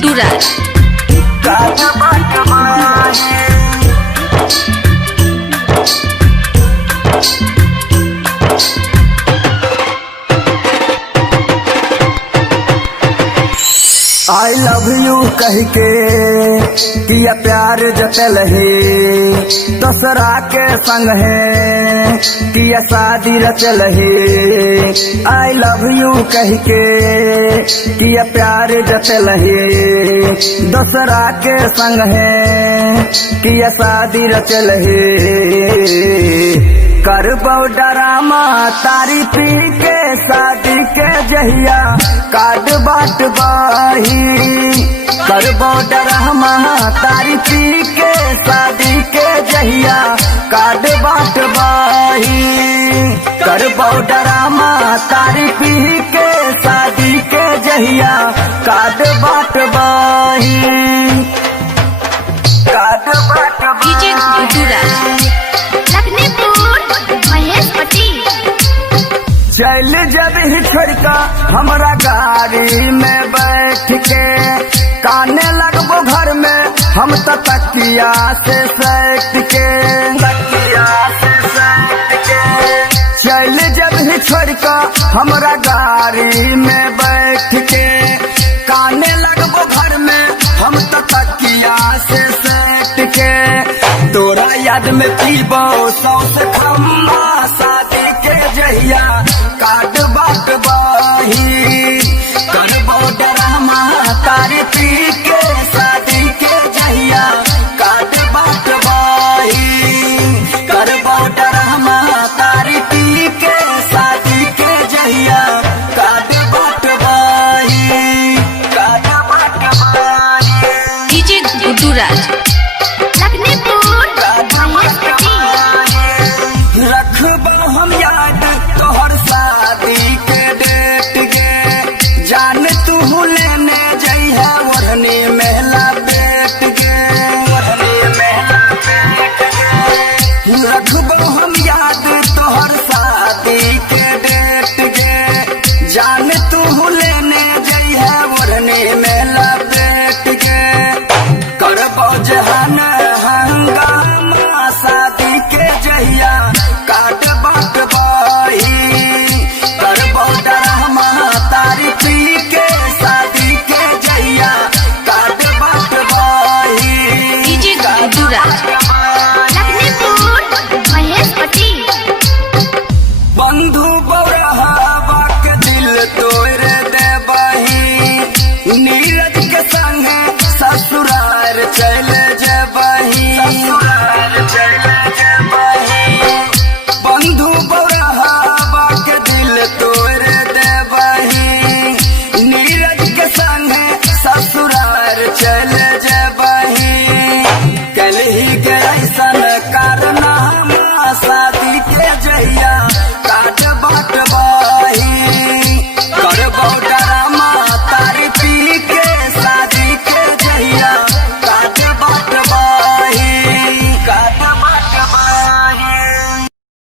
Guddu Raj. I love you कह के किया प्यार जतल है दसरा के संग है किया शादी रचल है। आई लव यू कह के किया प्यार जतल है दसरा के संग है किया शादी रचल है। करबो डरामा तारी पी के शादी के जहिया कार्ड बाट बाही। करबो डरामा तारी पी के शादी के जहिया कार्ड बाट बाही। करबो डरामा तारी पी के शादी के जहिया कार्ड बाट बाही। कार्ड बाट डीजे गुड्डू राज। चल जब ही छोड़का हमरा गाड़ी में बैठ के काने लगबो घर में हम तो तकिया से सट के। चल जब ही छोड़का हमरा गाड़ी में बैठ के काने लगबो घर में हम तो तकिया से सट के। तोरा याद में पीबो सौ से खम्मा शादी के जहिया काट बाट बाही। करबो डरामा तारी पी के शादी के जहिया काट बाट बाही। करबो डरामा तारी पी के शादी के जहिया काट बाट बाही। काट बाट बाही। डीजे गुड्डू राज। रखबो हम याद तोहर शादी